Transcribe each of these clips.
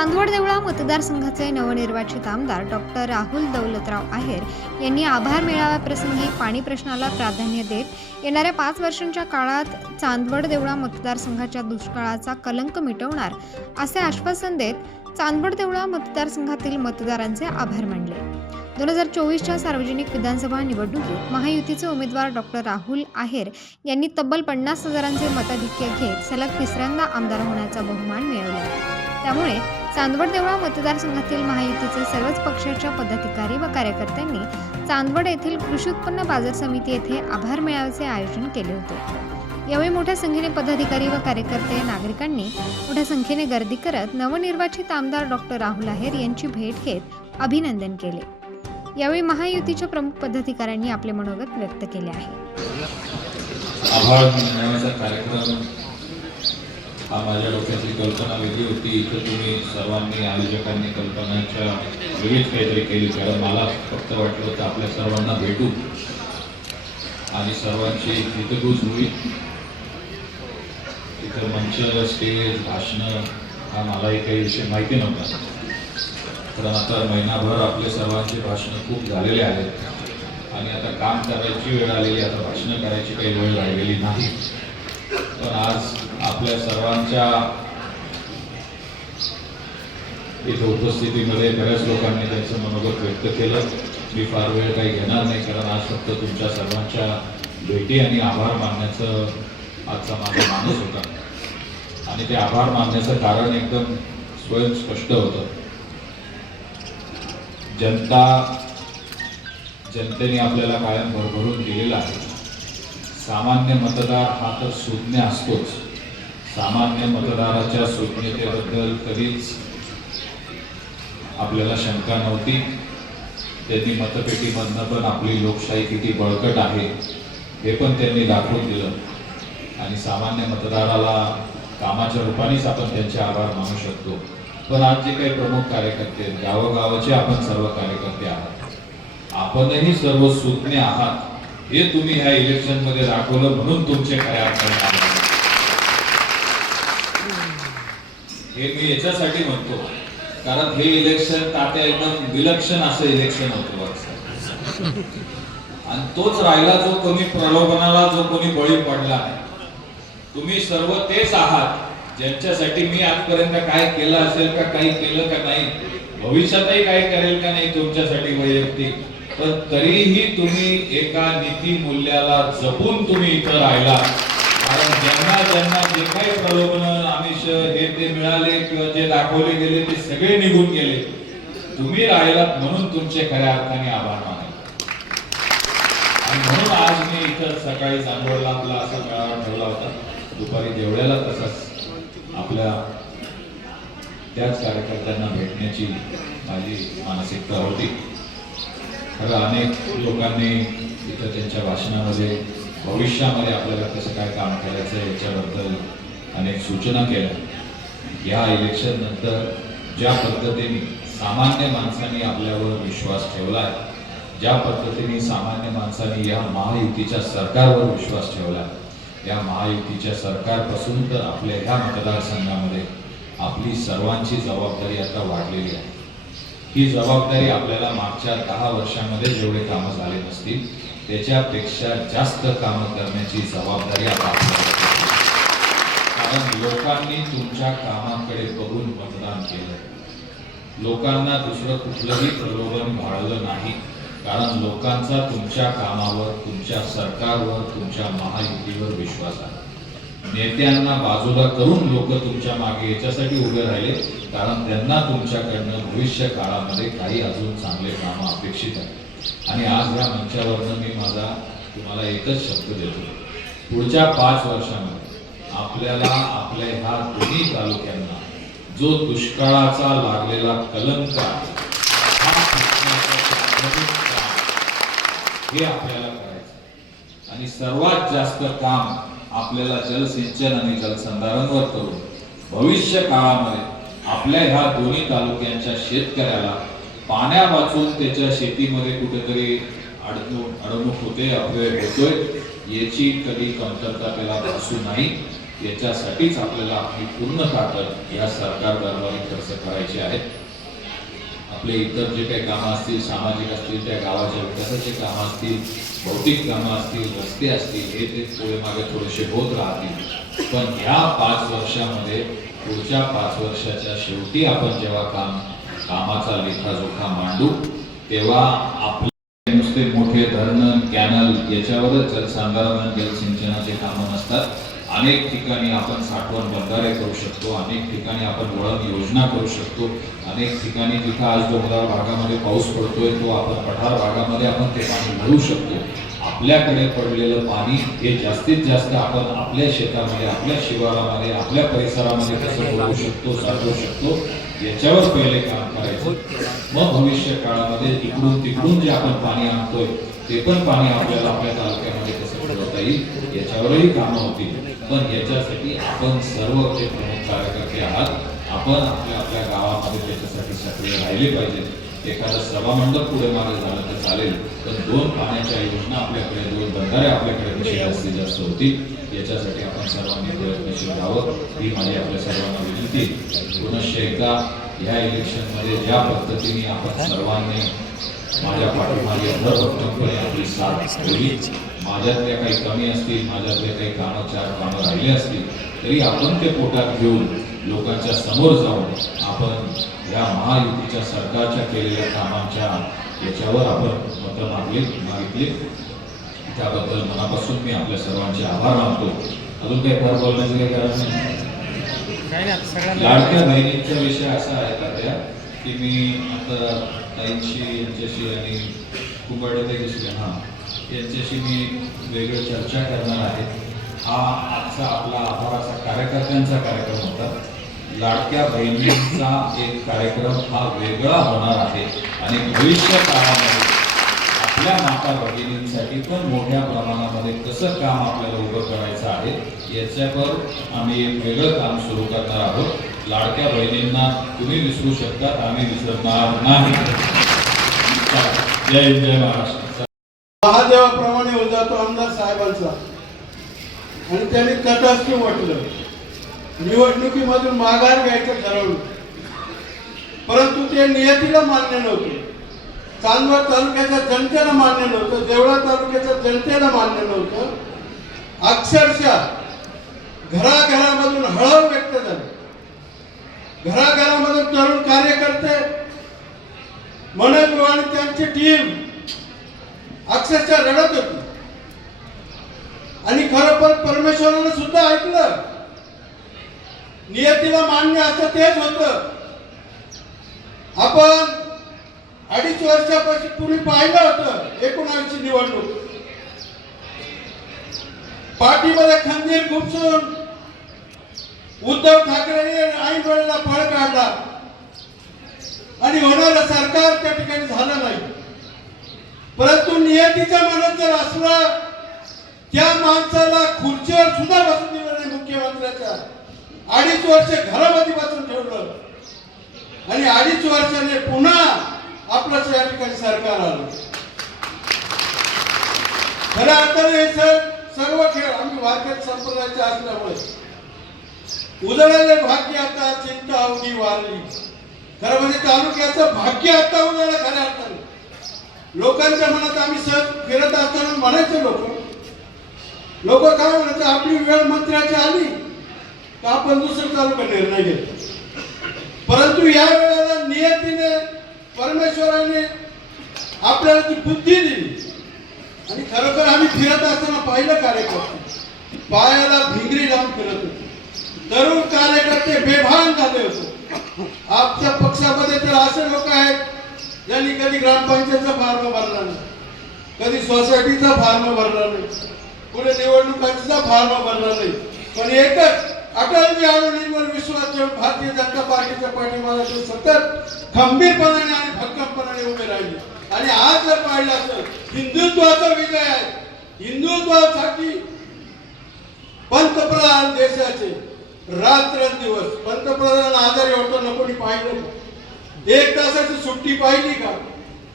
चांदवड देवळा मतदारसंघाचे नवनिर्वाचित आमदार डॉक्टर राहुल दौलतराव आहेर यांनी आभार मेळाव्याप्रसंगी पाणी प्रश्नाला प्राधान्य देत येणाऱ्या पाच वर्षांच्या काळात चांदवड देवळा मतदारसंघाच्या दुष्काळाचा कलंक मिटवणार असे आश्वासन देत चांदवड देवळा मतदारसंघातील मतदारांचे आभार मानले. दोन हजार चोवीसच्या सार्वजनिक विधानसभा निवडणुकीत महायुतीचे उमेदवार डॉक्टर राहुल आहेर यांनी तब्बल पन्नास हजारांचे मताधिक्य घेत सलग तिसऱ्यांदा आमदार होण्याचा बहुमान मिळवला. त्यामुळे चांदवड देवळा मतदारसंघातील महायुतीचे सर्वच पक्षाच्या पदाधिकारी व कार्यकर्त्यांनी चांदवड येथील कृषी उत्पन्न बाजार समिती येथे आभार मेळाव्याचे आयोजन केले होते. यावेळी मोठ्या संख्येने पदाधिकारी व कार्यकर्ते नागरिकांनी मोठ्या संख्येने गर्दी करत नवनिर्वाचित आमदार डॉक्टर राहुल आहेर यांची भेट घेत अभिनंदन केले. यावेळी महायुतीच्या प्रमुख पदाधिकाऱ्यांनी आपले मनोगत व्यक्त केले आहे. हा माझ्या डोक्यातली कल्पना वेगळी होती. इथं तुम्ही सर्वांनी आयोजकांनी कल्पनाच्या वेगळीच काहीतरी केली. कारण मला फक्त वाटलं होतं आपल्या सर्वांना भेटू. आणि सर्वांची हितगुज होईल. इथं मंच स्टेज भाषणं हा मलाही काही विषय माहिती नव्हता. कारण आता महिनाभर आपले सर्वांचे भाषणं खूप झालेले आहेत. आणि आता काम करायची वेळ आलेली आता भाषणं करायची काही वेळ राहिलेली नाही. पण आज आपल्या सर्वांच्या इथं उपस्थितीमध्ये बऱ्याच लोकांनी त्यांचं मनोगत व्यक्त केलं. मी फार वेळ काही घेणार नाही कारण आज फक्त तुमच्या सर्वांच्या भेटी आणि आभार मानण्याचं आजचा माझा मानस होता. आणि ते आभार मानण्याचं कारण एकदम स्वयंस्पष्ट होतं. जनता जनतेने आपल्याला कायम भरभरून दिलेला आहे. सामान्य मतदार हा तर सुज्ञ असतोच. सामान्य मतदाराच्या सुज्ञतेबद्दल कधीच आपल्याला शंका नव्हती. त्यांनी मतपेटीमधनं पण आपली लोकशाही किती बळकट आहे हे पण त्यांनी दाखवून दिलं. आणि सामान्य मतदाराला कामाच्या रूपानेच आपण त्यांचे आभार मानू शकतो. पण आज जे काही प्रमुख कार्यकर्ते आहेत, गावोगावाचे आपण सर्व कार्यकर्ते आहात. आपणही सर्व सुज्ञ आहात. हे तुम्ही ह्या इलेक्शनमध्ये दाखवलं म्हणून तुमचे खऱ्या अर्थाने आभार. हे मी याच्यासाठी म्हणतो. कारण हे इलेक्शन तात्या एकदम विलक्षण असं इलेक्शन होतं बघ आणि तोच राहिला जो कोणी प्रलोभनाला जो कोणी बळी पडला आहे तुम्ही सर्व तेच आहात ज्यांच्यासाठी मी आजपर्यंत काय केलं असेल का काही केलं का नाही भविष्यातही काय करेल का नाही तुमच्यासाठी वैयक्तिक पण तरीही तुम्ही एका नीती मूल्याला जपून तुम्ही इथं राहिला कारण ज्यांना ज्यांना जे काही प्रलोभन आमिष हे ते मिळाले किंवा जे दाखवले गेले ते सगळे निघून गेले. तुम्ही राहिलात म्हणून तुमचे खऱ्या अर्थाने आभार मानायचे आणि म्हणून आज मी इथं सकाळी चांदवडला आपला असा मेळावा ठेवला होता. दुपारी जेवढ्याला तसाच आपल्या त्याच कार्यकर्त्यांना भेटण्याची माझी मानसिकता होती. खरं अनेक लोकांनी इथं त्यांच्या भाषणामध्ये भविष्यामध्ये आपल्याला कसं काय काम करायचं याच्याबद्दल अनेक सूचना केल्या. या इलेक्शन नंतर ज्या पद्धतीने सामान्य माणसांनी आपल्यावर विश्वास ठेवला आहे ज्या पद्धतीने सामान्य माणसांनी या महायुतीच्या सरकारवर विश्वास ठेवला या महायुतीच्या सरकारपासून तर आपल्या ह्या मतदारसंघामध्ये आपली सर्वांची जबाबदारी आता वाढलेली आहे. ही जबाबदारी आपल्याला मागच्या दहा वर्षामध्ये जेवढे कामं झाले नसतील त्याच्यापेक्षा जास्त कामं करण्याची जबाबदारी आता आपल्याला कारण लोकांनी तुमच्या कामाकडे बघून मतदान केलं. लोकांना दुसरं कुठलंही प्रलोभन भाळलं नाही. कारण लोकांचा तुमच्या कामावर तुमच्या सरकारवर तुमच्या महायुतीवर विश्वास आहे. नेत्यांना बाजूला करून लोक तुमच्या मागे याच्यासाठी उभे राहिले. कारण त्यांना तुमच्याकडनं भविष्य काळामध्ये काही अजून चांगले कामं अपेक्षित आहे आणि आज या मंचावरनं मी माझा तुम्हाला एकच शब्द देतो. पुढच्या पाच वर्षामध्ये आपल्याला आपल्या ह्या दोन्ही तालुक्यांना जो दुष्काळाचा लागलेला कलंक आहे हे आपल्याला करायचं आणि सर्वात जास्त काम आपल्याला जलसिंचन आणि जलसंधारणवर करून भविष्य काळामध्ये आपल्या ह्या दोन्ही तालुक्यांच्या शेतकऱ्याला पाण्या वाचून त्याच्या शेतीमध्ये कुठेतरी अडचण अडवणूक होते अपव्यय होतोय याची कधी कमतरता त्याला भासू नाही. याच्यासाठीच आपल्याला आपली पूर्ण ताकद या सरकार दरबारी खर्च करायची आहे. आपले इतर जे काही कामं असतील सामाजिक असतील त्या गावाच्या विकासाचे कामं असतील भौतिक कामं असतील रस्ते असतील हे ते पुढे मागे थोडेसे होत राहतील. पण ह्या पाच वर्षामध्ये पुढच्या पाच वर्षाच्या शेवटी आपण जेव्हा काम कामाचा लेखाजोखा मांडू तेव्हा आपले नुसते मोठे धरण कॅनल याच्यावरच जलसंधारण जलसिंचनाचे कामं नसतात. अनेक ठिकाणी आपण साठवण बंधारे करू शकतो अनेक ठिकाणी आपण वळण योजना करू शकतो अनेक ठिकाणी जिथं आज डोंगराळ भागामध्ये पाऊस पडतोय तो आपण पठार भागामध्ये आपण ते पाणी मिळवू शकतो. आपल्याकडे पडलेलं पाणी हे जास्तीत जास्त आपण आपल्या शेतामध्ये आपल्या शिवारामध्ये आपल्या परिसरामध्ये कसं बोलवू शकतो साठवू शकतो याच्यावर पहिले काम करायचं. मग भविष्य काळामध्ये इकडून तिकडून जे आपण पाणी आणतोय ते पण पाणी आपल्याला आपल्या तालुक्यामध्ये कसं पुरवता येईल याच्यावरही कामं होतील. पण याच्यासाठी आपण सर्व जे प्रमुख कार्यकर्ते आहात. आपण आपल्या आपल्या गावामध्ये त्याच्यासाठी सक्रिय राहिले पाहिजे. एखादं सभामंडप पुढे मागे झालं तर चालेल पण दोन पाण्याच्या योजना आपल्याकडे दोन बंधारे आपल्याकडे कसे जास्तीत जास्त होतील याच्यासाठी आपण सर्वांनी प्रयत्नशील राहावं ही माझी आपल्या सर्वांना विनंती. पुनश्च एकदा ह्या इलेक्शनमध्ये ज्या पद्धतीने आपण सर्वांनी माझ्या पाठीमागे भरभक्कमपणे आपली साथ ठेवली माझ्यातल्या काही कमी असतील माझ्यातले काही कामं चार कामं राहिले असतील तरी आपण ते पोटात घेऊन लोकांच्या समोर जाऊन आपण या महायुतीच्या सरकारच्या केलेल्या कामांच्या याच्यावर आपण मतं मागली मागितली. त्याबद्दल मनापासून मी आपल्या सर्वांचे आभार मानतो. अजून काही फार बोलण्याची काही गरज नाही? ना लाडक्या बहिणींचा विषय असा आहे तात्या की मी आता ताईंशी यांच्याशी आणि कुंभाडे हां यांच्याशी मी वेगळं चर्चा करणार आहे. हा आजचा आपला आभाराचा कार्यकर्त्यांचा कार्यक्रम होता. लाडक्या बहिणींचा एक कार्यक्रम हा वेगळा होणार आहे आणि भविष्य काळामध्ये आपल्या माता भगिनींसाठी पण मोठ्या प्रमाणामध्ये कसं काम आपल्याला उभं करायचं आहे याच्यावर आम्ही एक वेगळं काम सुरू करणार आहोत. लाडक्या बहिणींना तुम्ही विसरू शकता आम्ही विसरणार नाही. जय जय महाराष्ट्र. महादेवाप्रमाणे होता तो आमदार साहेबांचा. आणि त्यांनी तटस्थ म्हटलं. निवडणुकीमधून माघार घ्यायचं ठरवलं. परंतु ते नियतीला मान्य नव्हते. चांदवड तालुक्याच्या जनतेला मान्य नव्हतं देवळा तालुक्याच्या जनतेला मान्य नव्हतं. अक्षरशः घराघरामधून हळव व्यक्त झाली. घराघरामध्ये तरुण कार्यकर्ते मनोज आणि त्यांची टीम अक्षरशः रडत होती. आणि खरोखर परमेश्वरानं सुद्धा ऐकलं. नियतीला मान्य असं तेच होत. आपण अडीच वर्षापासून पूर्वी पाहिलं होतं एकोणावीसची निवडणूक. पाठीमध्ये खंजीर खुपसून उद्धव ठाकरेने ऐन वेळेला पळ काढला. आणि होणारं सरकार त्या ठिकाणी झालं नाही. परंतु नियतीच्या मनात जर असला त्या माणसाला खुर्चीवर सुद्धा बसून दिलं नाही मुख्यमंत्र्याच्या. अडीच वर्ष घरामध्ये बसून ठेवलं. आणि अडीच वर्षाने पुन्हा आपलं या ठिकाणी सरकार आलं. खऱ्या अर्थाने हे सर सर्व खेळ आम्ही वारकरी संप्रदायाचे असल्यामुळे उजळले भाग्य आता चिंता अवघी वारली. खरं म्हणजे तालुक्याचं भाग्य आता उजळलं खऱ्या अर्थाने. लोकांच्या मनात आम्ही सहज फिरत असताना म्हणायचं लोक. लोक काय म्हणायचं आपली वेळ मंत्र्याची आली तर आपण दुसरं तालुका निर्णय घेतो परंतु या वेळेला नियतीने परमेश्वराने आपल्याला ती बुद्धी दिली. आणि खरोखर आम्ही फिरत असताना पाहिलं कार्यकर्ते. पायाला भिंगरी लावून फिरत होतो. तरुण कार्यकर्ते बेभान झाले होते. आपल्या पक्षामध्ये तर असे लोक आहेत ज्यांनी कधी ग्रामपंचायतचा फॉर्म भरला नाही कधी सोसायटीचा फॉर्म भरला नाही पुढे निवडणुकांचा फॉर्म भरला नाही. पण एकच अटलजी आघाडीवर विश्वास ठेवून भारतीय जनता पार्टीच्या पाठीमागे ते सतत खंबीरपणाने आणि भक्कमपणाने उभे राहिले. आणि आज जर पाहिलं असं हिंदुत्वाचा विजय आहे. हिंदुत्वासाठी पंतप्रधान देशाचे रात्रंदिवस पंतप्रधान आजारी होताना कोणी पाहिलं एक तासाची सुट्टी पाहिली का?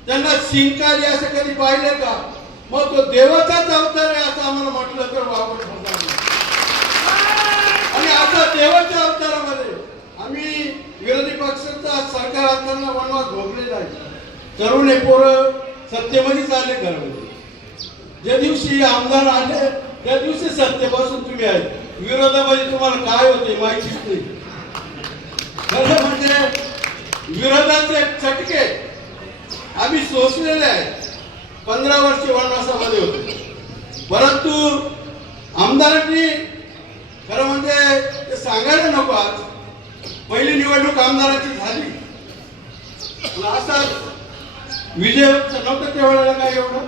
त्यांना शिंकाली असं कधी पाहिलं का? मग तो देवाचाच अवतार आहे असं आम्हाला म्हटलं तर वापर आणि आता देवाच्या अवतारामध्ये आम्ही विरोधी पक्षाचा सरकार असताना वनवास भोगलेला आहे. तरुण हे पोरं सत्तेमध्ये चालले घरामध्ये. ज्या दिवशी आमदार आले त्या दिवशी सत्तेपासून तुम्ही आहे विरोधामध्ये तुम्हाला काय होते माहितीच नाही. खरं म्हणजे विरोधाचे चटके आम्ही सोसलेले आहेत. पंधरा वर्ष वनवासामध्ये होते. परंतु आमदारांनी खरं म्हणजे ते सांगायला नको आज. पहिली निवडणूक आमदाराची झाली. पण असं विजय नव्हतं त्यावेळेला काय एवढं?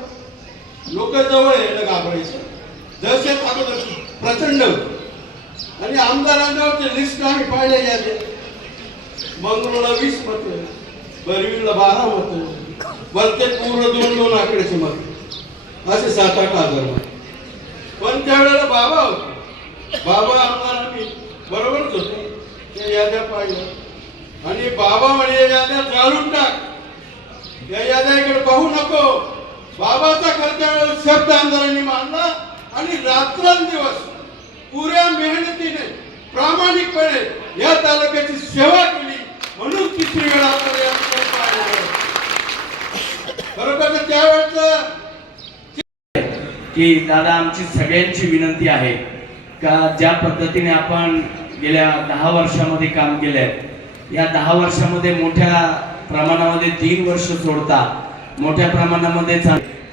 लोक जवळ यायला घाबरायचं. दहशत अगोदर प्रचंड होती. आणि आमदारांच्या लिस्ट आम्ही पाहिले यादे बंगलोरला वीस मत बरवीला बारा मत वरते पूर्ण दोन दोन आकड्याचे मत. असे सात आठ हजार मत. पण त्यावेळेला बाबा होते. बाबा आमदार आम्ही बरोबरच होते. त्या याद्या पाहिल्या. आणि बाबा म्हणजे या याद्या चालून टाक. या याद्या इकडे पाहू नको. बाबाचा खर्च शब्द आमदारांनी मानला आणि रात्रंदिवस पुऱ्या मेहनतीने प्रामाणिकपणे या तालुक्याची सेवा केली. म्हणून तिसरी वेळा बरोबर की दादा आमची सगळ्यांची विनंती आहे का ज्या पद्धतीने आपण गेल्या दहा वर्षामध्ये काम केलंय या दहा वर्षामध्ये मोठ्या प्रमाणामध्ये तीन वर्ष सोडता मोठ्या प्रमाणामध्ये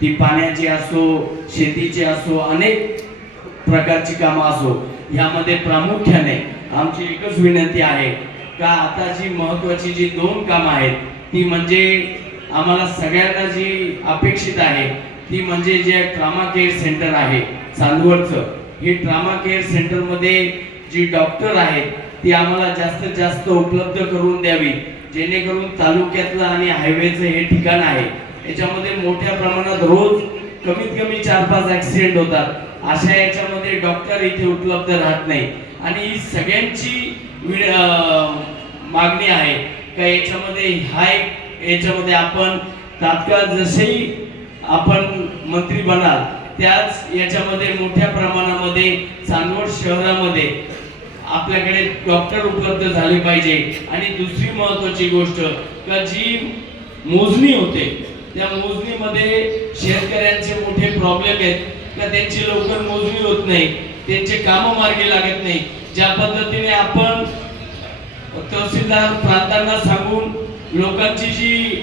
ती पाण्याची असो शेतीची असो अनेक प्रकारची कामं असो यामध्ये प्रामुख्याने आमची एकच विनंती आहे का आता जी महत्वाची जी दोन कामं आहेत ती म्हणजे आम्हाला सगळ्यांना जी अपेक्षित आहे ती म्हणजे जे ट्रामा केअर सेंटर आहे चांदवडचं. हे ट्रामा केअर सेंटरमध्ये जी डॉक्टर आहेत ती आम्हाला जास्तीत जास्त उपलब्ध करून द्यावी जेणेकरून तालुक्यातलं आणि हायवेचं हे ठिकाण आहे. याच्यामध्ये मोठ्या प्रमाणात रोज कमीत कमी चार पाच ॲक्सिडेंट होतात. अशा याच्यामध्ये डॉक्टर इथे उपलब्ध राहत नाही. आणि ही सगळ्यांची विड- मागणी आहे का याच्यामध्ये हा एक याच्यामध्ये आपण तात्काळ जसेही आपण मंत्री बनाल त्याच याच्यामध्ये मोठ्या प्रमाणामध्ये चांदवड शहरामध्ये आपल्याकडे डॉक्टर उपलब्ध झाले पाहिजे. आणि दुसरी महत्वाची गोष्ट का जी मोजणी होते त्या मोजणीमध्ये शेतकऱ्यांचे मोठे प्रॉब्लेम आहेत. का त्यांची लवकर मोजणी होत नाही त्यांचे काम मार्गी लागत नाही. ज्या पद्धतीने आपण तहसीलदार प्रांतांना सांगून लोकांची जी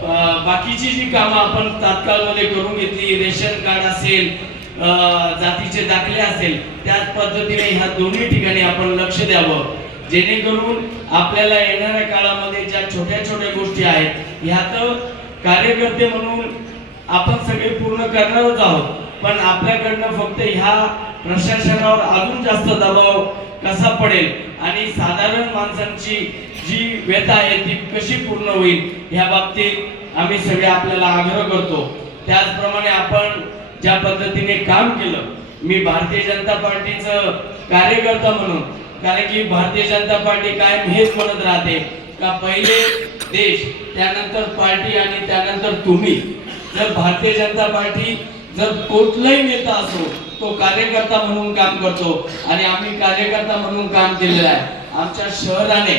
बाकीची जी कामं आपण तात्काळमध्ये करून घेतली रेशन कार्ड असेल अं, जातीचे दाखले असेल त्याच पद्धतीने ह्या दोन्ही ठिकाणी आपण लक्ष द्यावं. जेणेकरून आपल्याला येणाऱ्या काळामध्ये ज्या छोट्या छोट्या गोष्टी आहेत ह्या तर कार्यकर्ते म्हणून आपण सगळे पूर्ण करणारच आहोत. पण आपल्याकडनं फक्त ह्या प्रशासनावर अजून जास्त दबाव कसा पडेल आणि साधारण माणसांची जी व्यथा आहे ती कशी पूर्ण होईल ह्या बाबतीत आम्ही सगळे आपल्याला आग्रह करतो. त्याचप्रमाणे आपण ज्या पद्धतीने काम केलं मी भारतीय जनता पार्टीचं कार्यकर्ता म्हणून कारण की भारतीय जनता पार्टी कायम हेच म्हणत राहते का पहिले देश त्यानंतर पार्टी आणि त्यानंतर तुम्ही. जर भारतीय जनता पार्टी जर कुठलाही नेता असो तो कार्यकर्ता म्हणून काम करतो. आणि आम्ही कार्यकर्ता म्हणून काम केलेलं आहे. आमच्या शहराने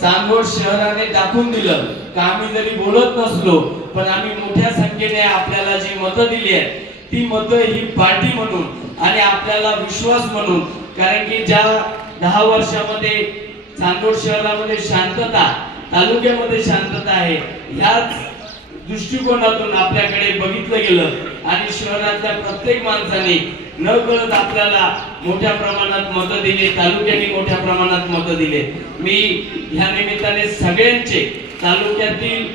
चांदोड शहराने दाखवून दिलं का आम्ही जरी बोलत नसलो पण आम्ही मोठ्या संख्येने आपल्याला जी मतं दिली आहेत ती मतं ही पार्टी म्हणून आणि आपल्याला विश्वास म्हणून कारण की ज्या दहा वर्षामध्ये चांदवड शहरामध्ये शांतता तालुक्यामध्ये शांतता आहे ह्याच दृष्टिकोनातून आपल्याकडे बघितलं गेलं आणि शहरातल्या प्रत्येक माणसाने न कळत आपल्याला मोठ्या प्रमाणात मतं दिली तालुक्यांनी मोठ्या प्रमाणात मतं दिले. मी ह्या निमित्ताने सगळ्यांचे तालुक्यातील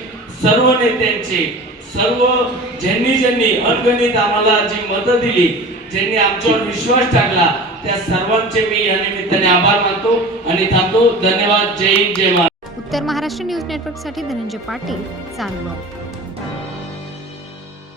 सर्व नेत्यांचे सर्व ज्यांनी ज्यांनी अनगणित आम्हाला जी मतं दिली ज्यांनी आमच्यावर विश्वास टाकला त्या सर्वांचे मी या निमित्ताने आभार मानतो आणि थांबतो. धन्यवाद. जय हिंद जय महाराष्ट्र. उत्तर महाराष्ट्र न्यूज नेटवर्कसाठी धनंजय पाटील चांदवड.